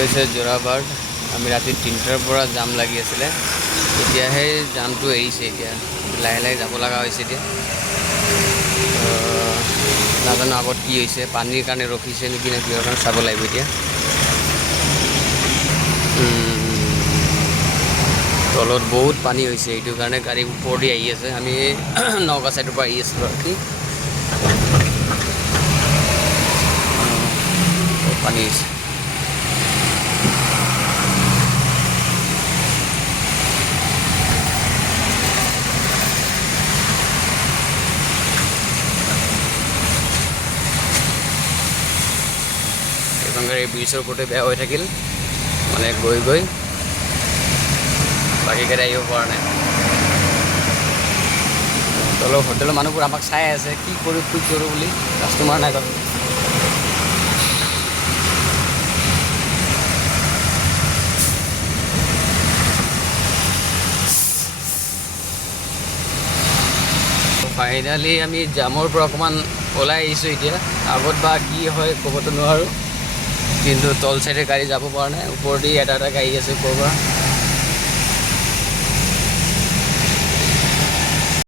হৈছে যোৰাবাট। আমি ৰাতি ৩টাৰ পৰা জাম লাগি আছিলে, এতিয়াহে জামটো এৰিছে। এতিয়া লাহে লাহে যাব লগা হৈছে। এতিয়া নাজানো আগত কি হৈছে, পানীৰ কাৰণে ৰখিছে নেকি নে কিহৰ কাৰণে চাব লাগিব এতিয়া। তলত বহুত পানী হৈছে, এইটো কাৰণে গাড়ী ওপৰ দি আহি আছে। আমি নগাঁও ছাইডৰ পৰা আহি আছিলোঁ আৰু কি পানী হৈছে। এখন গাড়ী ব্ৰিজৰ ওপৰতে বেয়া হৈ থাকিল, মানে গৈ গৈ বাকী গাড়ী আহিব পৰা নাই। তলৰ হোটেলৰ মানুহবোৰ আমাক চাই আছে, কি কৰোঁ বুলি। কাষ্টমাৰ নাই তাত। ফাইনেলি আমি জামৰ পৰা অকণমান ওলাই আহিছোঁ। এতিয়া আগত বা কি হয় ক'বতো নোৱাৰোঁ, কিন্তু তল চাইডে গাড়ী যাব পৰা নাই। ওপৰেদি এটা গাড়ী আছে ওপৰৰ পৰা।